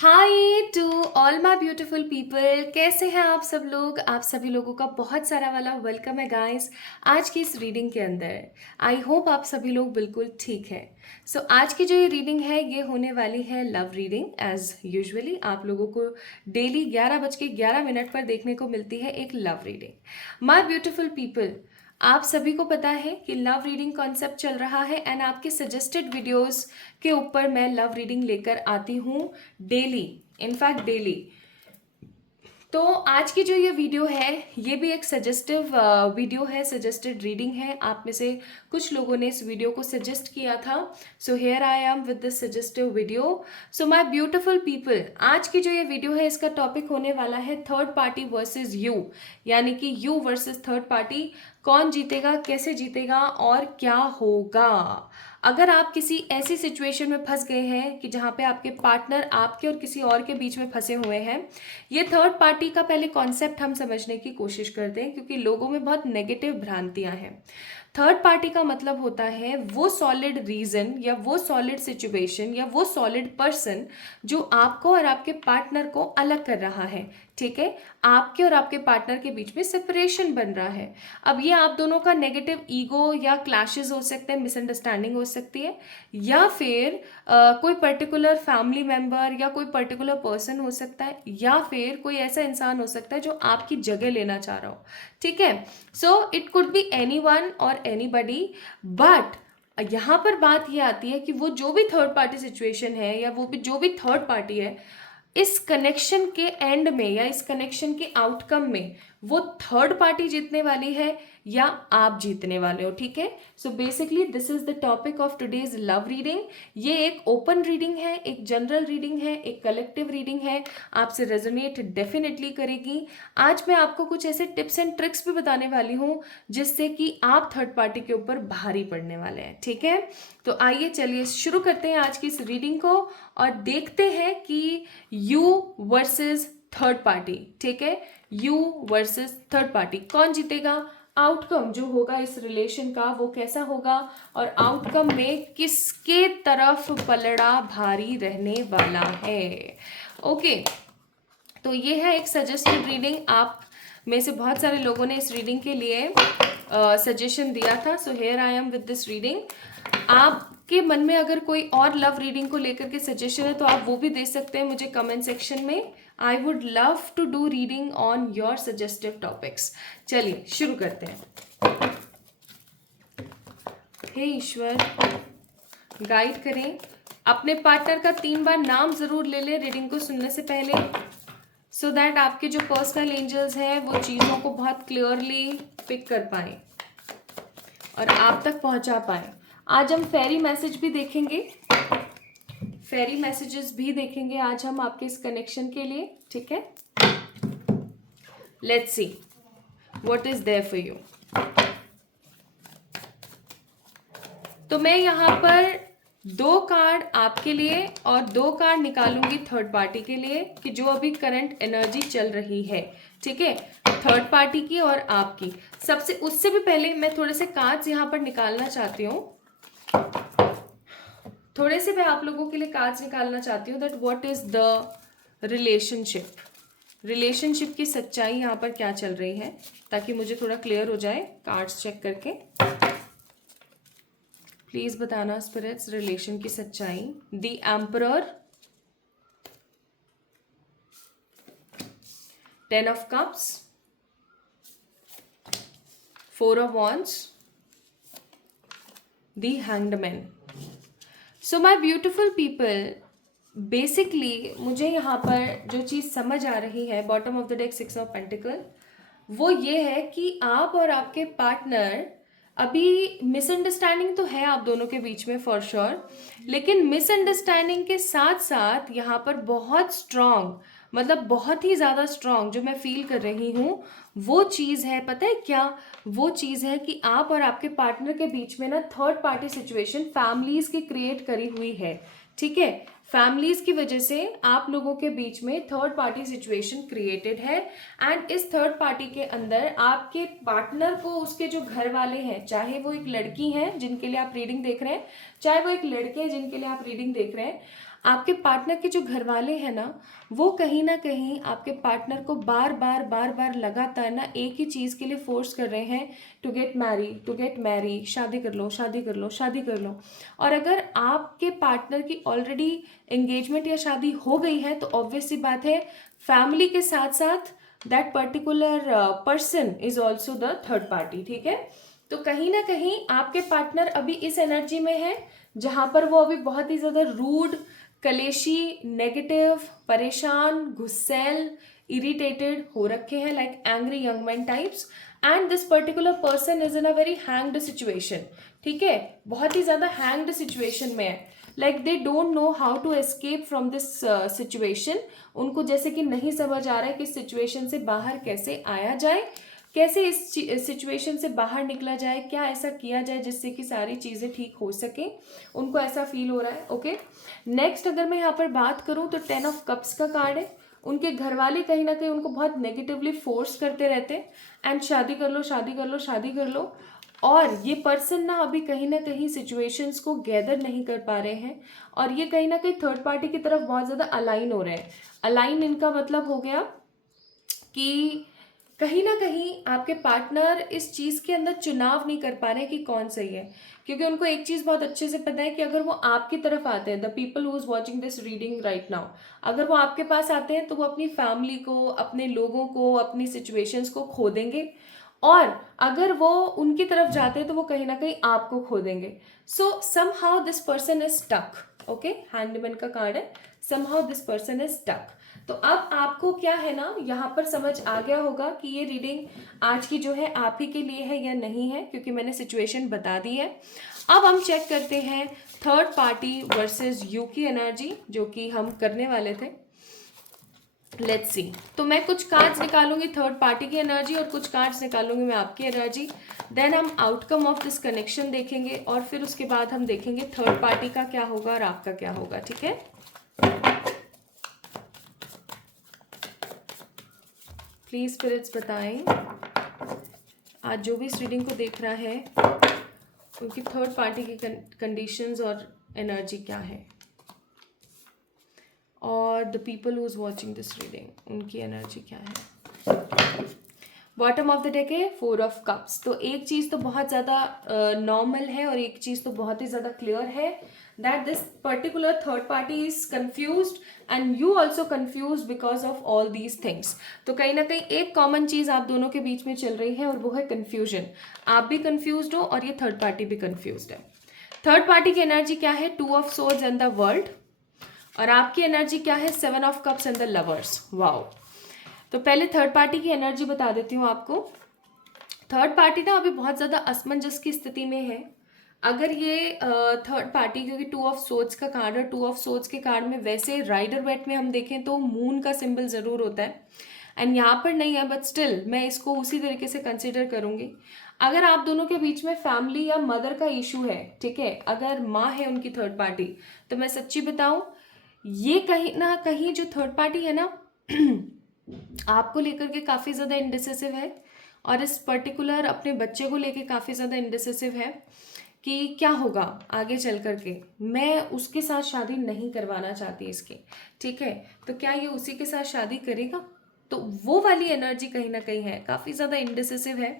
Hi to all my beautiful people. कैसे हैं आप सब लोग? आप सभी लोगों का बहुत सारा वाला वेलकम है गाइस आज की इस रीडिंग के अंदर। आई होप आप सभी लोग बिल्कुल ठीक है। सो आज की जो ये रीडिंग है ये होने वाली है लव रीडिंग। एज यूजुअली आप लोगों को डेली 11:11 पर देखने को मिलती है एक love reading. My beautiful people, आप सभी को पता है कि लव रीडिंग कॉन्सेप्ट चल रहा है एंड आपके सजेस्टेड वीडियोस के ऊपर मैं लव रीडिंग लेकर आती हूँ डेली, इनफैक्ट डेली। तो आज की जो ये वीडियो है ये भी एक सजेस्टिव वीडियो है, सजेस्टेड रीडिंग है। आप में से कुछ लोगों ने इस वीडियो को सजेस्ट किया था, so here I am with this suggestive video. So my beautiful people, आज की जो ये वीडियो है इसका टॉपिक होने वाला है थर्ड पार्टी वर्सेस यू, यानी कि यू वर्सेस थर्ड पार्टी। कौन जीतेगा, कैसे जीतेगा और क्या होगा अगर आप किसी ऐसी सिचुएशन में फंस गए हैं कि जहाँ पे आपके पार्टनर आपके और किसी और के बीच में फंसे हुए हैं। ये थर्ड पार्टी का पहले कॉन्सेप्ट हम समझने की कोशिश करते हैं क्योंकि लोगों में बहुत नेगेटिव भ्रांतियां हैं। थर्ड पार्टी का मतलब होता है वो सॉलिड रीजन या वो सॉलिड सिचुएशन या वो सॉलिड पर्सन जो आपको और आपके पार्टनर को अलग कर रहा है। ठीक है, आपके और आपके पार्टनर के बीच में सेपरेशन बन रहा है। अब ये आप दोनों का नेगेटिव ईगो या क्लैशेस हो सकते हैं, मिसअंडरस्टैंडिंग हो सकती है, या फिर कोई पर्टिकुलर फैमिली मेंबर या कोई पर्टिकुलर पर्सन हो सकता है, या फिर कोई ऐसा इंसान हो सकता है जो आपकी जगह लेना चाह रहा हो। ठीक है, so it could be any one और एनीबडी, बट यहाँ पर बात ये आती है कि वो जो भी थर्ड पार्टी सिचुएशन है या वो भी जो भी थर्ड पार्टी है, इस कनेक्शन के एंड में या इस कनेक्शन के आउटकम में वो थर्ड पार्टी जीतने वाली है या आप जीतने वाले हो। ठीक है, so basically this is the topic of today's love reading. ये एक ओपन रीडिंग है, एक जनरल रीडिंग है, एक कलेक्टिव रीडिंग है, आपसे रेजोनेट डेफिनेटली करेगी। आज मैं आपको कुछ ऐसे टिप्स एंड ट्रिक्स भी बताने वाली हूँ जिससे कि आप थर्ड पार्टी के ऊपर भारी पड़ने वाले हैं। ठीक है, तो आइए चलिए शुरू करते हैं आज की इस रीडिंग को और देखते हैं कि यू वर्सेस थर्ड पार्टी, ठीक है, यू वर्सेस थर्ड पार्टी कौन जीतेगा, आउटकम जो होगा इस रिलेशन का वो कैसा होगा और आउटकम में किसके तरफ पलड़ा भारी रहने वाला है। ओके, तो ये है एक सजेस्टेड रीडिंग। आप में से बहुत सारे लोगों ने इस रीडिंग के लिए सजेशन दिया था, so here I am with this reading. आपके मन में अगर कोई और लव रीडिंग को लेकर के सजेशन है तो आप वो भी दे सकते हैं मुझे कमेंट सेक्शन में। I would love to do reading on your suggestive topics. चलिए शुरू करते हैं। हे ईश्वर, गाइड करें। अपने पार्टनर का 3 बार नाम जरूर ले लें रीडिंग को सुनने से पहले, सो दैट आपके जो पर्सनल एंजल्स हैं वो चीज़ों को बहुत क्लियरली पिक कर पाए और आप तक पहुंचा पाए। आज हम फेरी मैसेज भी देखेंगे, फेरी मैसेजेस भी देखेंगे आज हम आपके इस कनेक्शन के लिए। ठीक है, let's see what is there for you. तो मैं यहाँ पर 2 कार्ड आपके लिए और 2 कार्ड निकालूंगी थर्ड पार्टी के लिए कि जो अभी करंट एनर्जी चल रही है। ठीक है, थर्ड पार्टी की और आपकी। सबसे उससे भी पहले मैं थोड़े से कार्ड्स यहाँ पर निकालना चाहती हूँ, थोड़े से मैं आप लोगों के लिए कार्ड्स निकालना चाहती हूँ that what is the relationship, relationship की सच्चाई यहाँ पर क्या चल रही है, ताकि मुझे थोड़ा क्लियर हो जाए कार्ड्स चेक करके। प्लीज बताना स्पिरिट्स रिलेशन की सच्चाई। The emperor, 10 of cups, 4 of wands, the hanged man. So my beautiful people, basically मुझे यहाँ पर जो चीज़ समझ आ रही है, bottom of the deck 6 of pentacle, वो ये है कि आप और आपके पार्टनर अभी मिसअंडरस्टैंडिंग तो है आप दोनों के बीच में फॉर श्योर, लेकिन मिसअंडरस्टैंडिंग के साथ साथ यहाँ पर बहुत स्ट्रांग, मतलब बहुत ही ज़्यादा स्ट्रांग जो मैं फील कर रही हूँ वो चीज़ है, पता है क्या? वो चीज़ है कि आप और आपके पार्टनर के बीच में ना थर्ड पार्टी सिचुएशन फैमिलीज की क्रिएट करी हुई है। ठीक है, फैमिलीज की वजह से आप लोगों के बीच में थर्ड पार्टी सिचुएशन क्रिएटेड है एंड इस थर्ड पार्टी के अंदर आपके पार्टनर को उसके जो घर वाले हैं, चाहे वो एक लड़की है जिनके लिए आप रीडिंग देख रहे हैं, चाहे वो एक लड़के हैं जिनके लिए आप रीडिंग देख रहे हैं, आपके पार्टनर के जो घर वाले हैं ना, वो कहीं ना कहीं आपके पार्टनर को बार बार बार बार लगातार ना एक ही चीज़ के लिए फोर्स कर रहे हैं, टू गेट मैरी, शादी कर लो, शादी कर लो, शादी कर लो। और अगर आपके पार्टनर की ऑलरेडी एंगेजमेंट या शादी हो गई है तो ऑब्वियस सी बात है, फैमिली के साथ साथ that particular person is also the third party, ठीक है। तो कहीं ना कहीं आपके पार्टनर अभी इस एनर्जी में है जहां पर वो अभी बहुत ही ज्यादा रूड, कलेशी, नेगेटिव, परेशान, गुस्सैल, इरिटेटेड हो रखे हैं, like angry young man types. And this particular person is in a very hanged situation, ठीक है, बहुत ही ज्यादा हैंग्ड सिचुएशन में है। Like they don't know how to escape from this situation. उनको जैसे कि नहीं समझ आ रहा है कि इस सिचुएशन से बाहर कैसे आया जाए, कैसे इस सिचुएशन से बाहर निकला जाए, क्या ऐसा किया जाए जिससे कि सारी चीज़ें ठीक हो सके, उनको ऐसा फील हो रहा है। ओके, नेक्स्ट अगर मैं यहाँ पर बात करूँ तो 10 ऑफ कप्स का कार्ड है। उनके घर वाले कहीं ना कहीं उनको बहुत नेगेटिवली फोर्स करते रहते हैं, एंड शादी कर लो, शादी कर लो, शादी कर लो। और ये पर्सन ना अभी कहीं ना कहीं सिचुएशंस को गैदर नहीं कर पा रहे हैं, और ये कहीं ना कहीं थर्ड पार्टी की तरफ बहुत ज़्यादा अलाइन हो रहे हैं। अलाइन इनका मतलब हो गया कि कहीं ना कहीं आपके पार्टनर इस चीज़ के अंदर चुनाव नहीं कर पा रहे कि कौन सही है, क्योंकि उनको एक चीज़ बहुत अच्छे से पता है कि अगर वो आपकी तरफ आते हैं, the people who is watching this reading right now, अगर वो आपके पास आते हैं तो वो अपनी फैमिली को, अपने लोगों को, अपनी सिचुएशंस को खो देंगे। और अगर वो उनकी तरफ जाते हैं तो वो कहीं ना कहीं आपको खो देंगे। So somehow this person is stuck. Okay, hanged man का कार्ड है, somehow this person is stuck. तो अब आपको क्या है ना, यहाँ पर समझ आ गया होगा कि ये रीडिंग आज की जो है आप ही के लिए है या नहीं है, क्योंकि मैंने सिचुएशन बता दी है। अब हम चेक करते हैं थर्ड पार्टी वर्सेस यू की एनर्जी, जो कि हम करने वाले थे। Let's see. तो मैं कुछ कार्ड्स निकालूंगी थर्ड पार्टी की एनर्जी और कुछ कार्ड्स निकालूंगी मैं आपकी एनर्जी। देन हम आउटकम ऑफ दिस कनेक्शन देखेंगे, और फिर उसके बाद हम देखेंगे थर्ड पार्टी का क्या होगा और आपका क्या होगा, ठीक है। प्लीज स्पिरिट्स बताएं आज जो भी इस रीडिंग को देख रहा है उनकी थर्ड पार्टी की कंडीशंस और एनर्जी क्या है, और the people who is watching this reading उनकी एनर्जी क्या है। बॉटम ऑफ द डेक है 4 ऑफ कप्स। तो एक चीज़ तो बहुत ज़्यादा नॉर्मल है और एक चीज़ तो बहुत ही ज़्यादा क्लियर है, that this particular third party is confused and you also confuse because of all these things. तो कहीं ना कहीं एक कॉमन चीज़ आप दोनों के बीच में चल रही है और वो है कन्फ्यूजन। आप भी कन्फ्यूज हो और ये थर्ड पार्टी भी कन्फ्यूज है। थर्ड पार्टी की एनर्जी क्या है, 2 of swords and the world, और आपकी एनर्जी क्या है, 7 of cups and the lovers. Wow. तो पहले थर्ड पार्टी की एनर्जी बता देती हूँ आपको। थर्ड पार्टी ना अभी बहुत ज़्यादा असमंजस की स्थिति में है। अगर ये थर्ड पार्टी, क्योंकि 2 ऑफ सोर्ड्स का कार्ड है, 2 ऑफ सोर्ड्स के कार्ड में वैसे राइडर बैट में हम देखें तो मून का सिंबल ज़रूर होता है, एंड यहाँ पर नहीं है, बट स्टिल मैं इसको उसी तरीके से कंसिडर करूँगी। अगर आप दोनों के बीच में फैमिली या मदर का इशू है, ठीक है, अगर माँ है उनकी थर्ड पार्टी, तो मैं सच्ची बताऊँ, ये कहीं ना कहीं जो थर्ड पार्टी है ना आपको लेकर के काफ़ी ज़्यादा इंडिसिसिव है, और इस पर्टिकुलर अपने बच्चे को लेकर काफ़ी ज़्यादा इंडिसिसिव है कि क्या होगा आगे चल कर के। मैं उसके साथ शादी नहीं करवाना चाहती इसके, ठीक है, तो क्या ये उसी के साथ शादी करेगा, तो वो वाली एनर्जी कहीं ना कहीं है, काफ़ी ज़्यादा इंडिसिसिव है।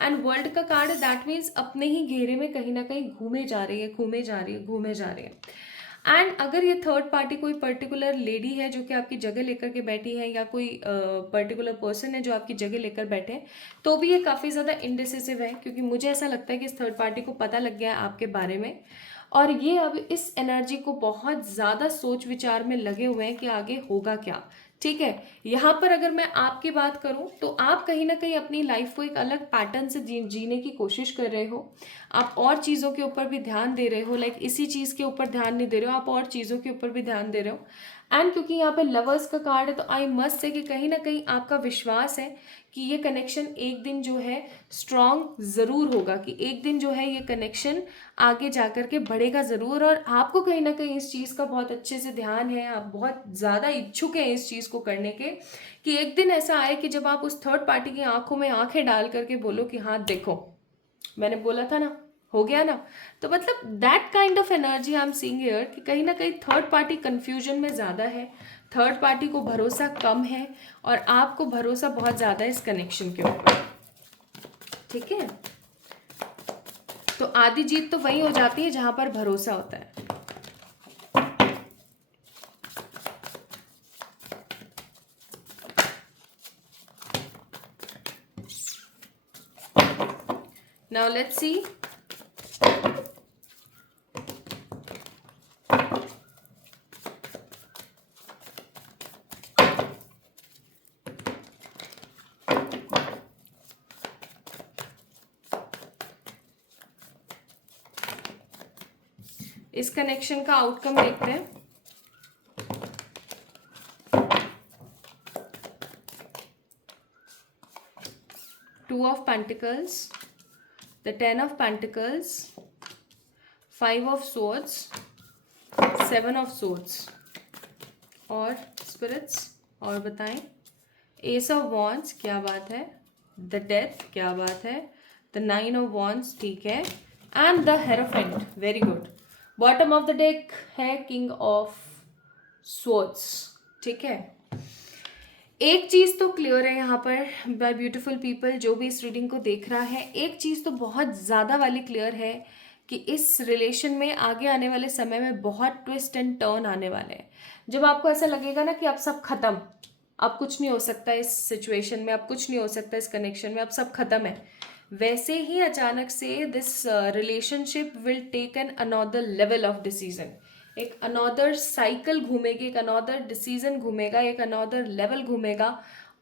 एंड वर्ल्ड का कार्ड है, दैट मीन्स अपने ही घेरे में कहीं ना कहीं घूमे जा रही है, घूमे जा रही है, घूमे जा रही है। एंड अगर ये थर्ड पार्टी कोई पर्टिकुलर लेडी है जो कि आपकी जगह लेकर के बैठी है, या कोई पर्टिकुलर पर्सन है जो आपकी जगह लेकर बैठे हैं, तो भी ये काफ़ी ज़्यादा इनडिसिसिव है, क्योंकि मुझे ऐसा लगता है कि इस थर्ड पार्टी को पता लग गया है आपके बारे में, और ये अब इस एनर्जी को बहुत ज़्यादा सोच विचार में लगे हुए हैं कि आगे होगा क्या, ठीक है। यहाँ पर अगर मैं आपकी बात करूँ तो आप कहीं ना कहीं अपनी लाइफ को एक अलग पैटर्न से जीने की कोशिश कर रहे हो। आप और चीज़ों के ऊपर भी ध्यान दे रहे हो, लाइक इसी चीज़ के ऊपर ध्यान नहीं दे रहे हो, आप और चीज़ों के ऊपर भी ध्यान दे रहे हो। एंड क्योंकि यहाँ पे लवर्स का कार्ड है, तो आई मस्ट से कि कहीं ना कहीं आपका विश्वास है कि ये कनेक्शन एक दिन जो है स्ट्रॉन्ग ज़रूर होगा, कि एक दिन जो है ये कनेक्शन आगे जा कर के बढ़ेगा ज़रूर, और आपको कहीं ना कहीं इस चीज़ का बहुत अच्छे से ध्यान है, आप बहुत ज़्यादा इच्छुक हैं इस चीज़ को करने के, कि एक दिन ऐसा आए कि जब आप उस थर्ड पार्टी की आंखों में आंखें डाल करके बोलो कि हाँ देखो, मैंने बोला था ना हो गया ना। तो मतलब that kind of energy I am seeing here कि कहीं ना कहीं थर्ड पार्टी कंफ्यूजन में ज़्यादा है, थर्ड पार्टी को भरोसा कम है और आपको भरोसा बहुत ज़्यादा है इस कनेक्शन के ऊपर। ठीक है, तो आधी जीत तो वही हो जाती है जहां पर भरोसा होता है। Now let's see. इस कनेक्शन का आउटकम देखते हैं। Two of pentacles, the 10 of pentacles, 5 of swords, 7 of swords और स्पिरिट्स और बताएं। एस ऑफ वॉन्ड्स, क्या बात है। द डेथ, क्या बात है। द 9 ऑफ वॉन्ड्स, ठीक है। And the hierophant, very good. Bottom of the deck है किंग ऑफ स्वॉर्ड्स। ठीक है, एक चीज तो क्लियर है यहाँ पर बाय ब्यूटीफुल पीपल, जो भी इस रीडिंग को देख रहा है, एक चीज तो बहुत ज्यादा वाली क्लियर है कि इस रिलेशन में आगे आने वाले समय में बहुत ट्विस्ट एंड टर्न आने वाले हैं। जब आपको ऐसा लगेगा ना कि अब सब खत्म, अब कुछ नहीं हो सकता इस सिचुएशन में, अब कुछ नहीं हो सकता इस कनेक्शन में, अब सब खत्म है, वैसे ही अचानक से this relationship will take an another level of decision. एक अनदर साइकिल घूमेगी, एक अनदर डिसीजन घूमेगा, एक अनदर लेवल घूमेगा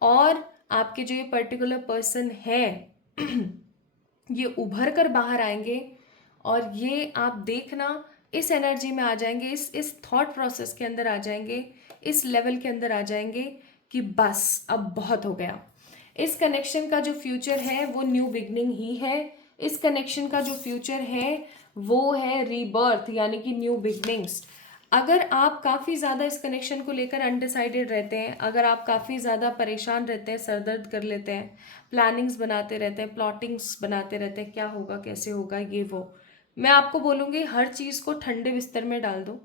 और आपके जो ये पर्टिकुलर पर्सन है ये उभर कर बाहर आएंगे और ये आप देखना इस एनर्जी में आ जाएंगे, इस थॉट प्रोसेस के अंदर आ जाएंगे, इस लेवल के अंदर आ जाएंगे कि बस अब बहुत हो गया। इस कनेक्शन का जो फ्यूचर है वो न्यू बिगनिंग ही है। इस कनेक्शन का जो फ्यूचर है वो है रीबर्थ, यानी कि न्यू बिगनिंग्स। अगर आप काफ़ी ज़्यादा इस कनेक्शन को लेकर अनडिसाइडेड रहते हैं, अगर आप काफ़ी ज़्यादा परेशान रहते हैं, सरदर्द कर लेते हैं, प्लानिंग्स बनाते रहते हैं, प्लॉटिंग्स बनाते रहते हैं, क्या होगा कैसे होगा ये वो, मैं आपको बोलूँगी हर चीज़ को ठंडे बिस्तर में डाल दो।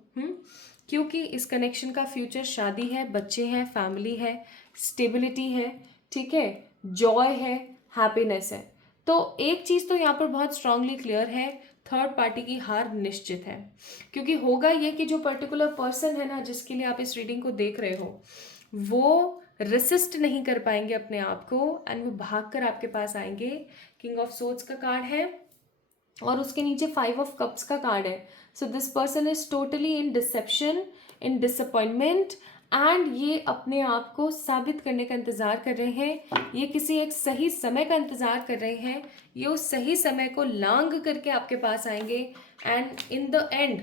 क्योंकि इस कनेक्शन का फ्यूचर शादी है, बच्चे हैं, फैमिली है, स्टेबिलिटी है, ठीक है, जॉय है, हैप्पीनेस है। तो एक चीज़ तो यहाँ पर बहुत स्ट्रांगली क्लियर है, थर्ड पार्टी की हार निश्चित है। क्योंकि होगा ये कि जो पर्टिकुलर पर्सन है ना जिसके लिए आप इस रीडिंग को देख रहे हो, वो रेसिस्ट नहीं कर पाएंगे अपने आप को एंड वो भाग कर आपके पास आएंगे। किंग ऑफ सोर्ड्स का कार्ड है और उसके नीचे 5 ऑफ कप्स का कार्ड है। So this person is totally in deception, in disappointment and ये अपने आप को साबित करने का इंतज़ार कर रहे हैं। ये किसी एक सही समय का इंतज़ार कर रहे हैं। ये उस सही समय को लांग करके आपके पास आएंगे एंड इन द एंड,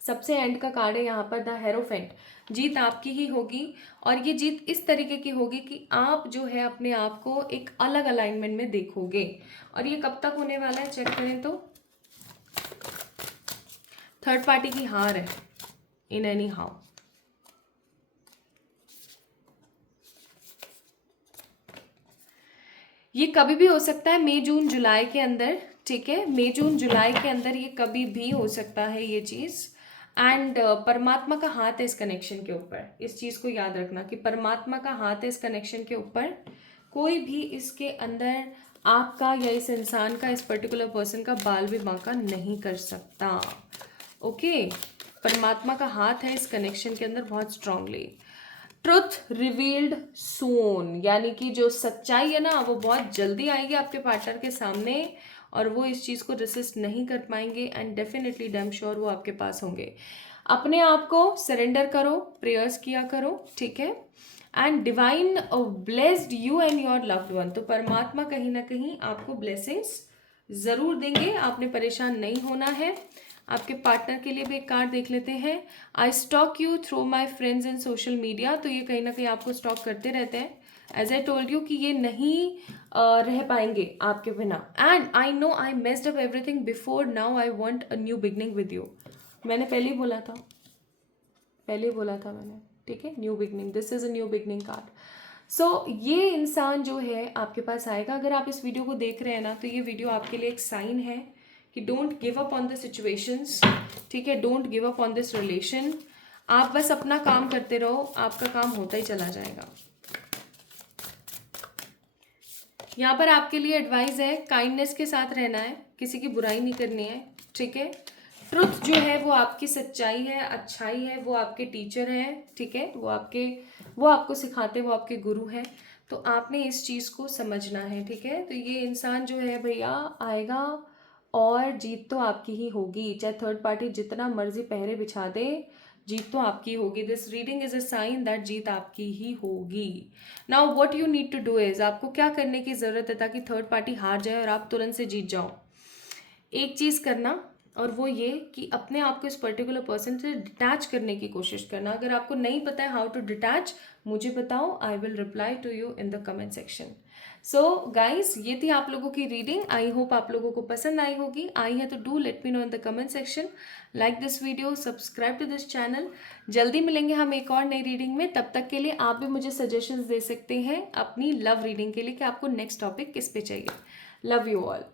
सबसे एंड का कार्ड है यहाँ पर द हेरोफेंट। जीत आपकी ही होगी और ये जीत इस तरीके की होगी कि आप जो है अपने आप को एक अलग अलाइनमेंट में देखोगे। और ये कब तक होने वाला है चेक करें तो थर्ड पार्टी की हार है इन एनी हाउ। ये कभी भी हो सकता है मई जून जुलाई के अंदर, ठीक है, मई जून जुलाई के अंदर ये कभी भी हो सकता है ये चीज़। एंड परमात्मा का हाथ है इस कनेक्शन के ऊपर। इस चीज़ को याद रखना कि परमात्मा का हाथ है इस कनेक्शन के ऊपर। कोई भी इसके अंदर आपका या इस इंसान का, इस पर्टिकुलर पर्सन का बाल भी बांका नहीं कर सकता। ओके, परमात्मा का हाथ है इस कनेक्शन के अंदर बहुत स्ट्रांगली। ट्रुथ रिवील्ड सून, यानी कि जो सच्चाई है ना वो बहुत जल्दी आएगी आपके पार्टनर के सामने और वो इस चीज़ को रेसिस्ट नहीं कर पाएंगे एंड डेफिनेटली डैम श्योर वो आपके पास होंगे। अपने आप को सरेंडर करो, प्रेयर्स किया करो, ठीक है, and divine blessed you and your loved one. तो परमात्मा कहीं ना कहीं आपको ब्लेसिंग्स ज़रूर देंगे, आपने परेशान नहीं होना है। आपके पार्टनर के लिए भी एक कार्ड देख लेते हैं। I stalk you through my friends and social media. तो ये कहीं ना कहीं आपको स्टॉक करते रहते हैं। एज आई टोल्ड यू कि ये नहीं रह पाएंगे आपके बिना। And I know I messed up everything before, now I want a new beginning with you. मैंने पहले ही बोला था, पहले ही बोला था मैंने, ठीक है, new beginning, this is a new beginning card. So ये इंसान जो है आपके पास आएगा। अगर आप इस वीडियो को देख रहे हैं ना तो ये वीडियो आपके लिए एक साइन है कि don't give up on the situations, ठीक है, don't give up on this relation. आप बस अपना काम करते रहो, आपका काम होता ही चला जाएगा। यहाँ पर आपके लिए एडवाइस है, काइंडनेस के साथ रहना है, किसी की बुराई नहीं करनी है, ठीक है। ट्रुथ जो है वो आपकी सच्चाई है, अच्छाई है, वो आपके टीचर हैं, ठीक है, वो आपको सिखाते हैं, वो आपके गुरु हैं। तो आपने इस चीज़ को समझना है, ठीक है। तो ये इंसान जो है भैया आएगा और जीत तो आपकी ही होगी, चाहे थर्ड पार्टी जितना मर्जी पहरे बिछा दे, जीत तो आपकी होगी। This reading is a sign that जीत आपकी ही होगी। Now what you need to do is, आपको क्या करने की ज़रूरत है ताकि थर्ड पार्टी हार जाए और आप तुरंत से जीत जाओ। एक चीज़ करना, और वो ये कि अपने आप को इस पर्टिकुलर पर्सन से डिटैच करने की कोशिश करना। अगर आपको नहीं पता है हाउ टू डिटैच, मुझे बताओ, I will reply to you in the comment section. So guys, ये थी आप लोगों की रीडिंग। आई होप आप लोगों को पसंद आई होगी। आई है तो do let me know in the comment section, like this video, subscribe to this channel. जल्दी मिलेंगे हम एक और नई रीडिंग में। तब तक के लिए आप भी मुझे सजेशंस दे सकते हैं अपनी लव रीडिंग के लिए कि आपको नेक्स्ट टॉपिक किस पे चाहिए। Love you all.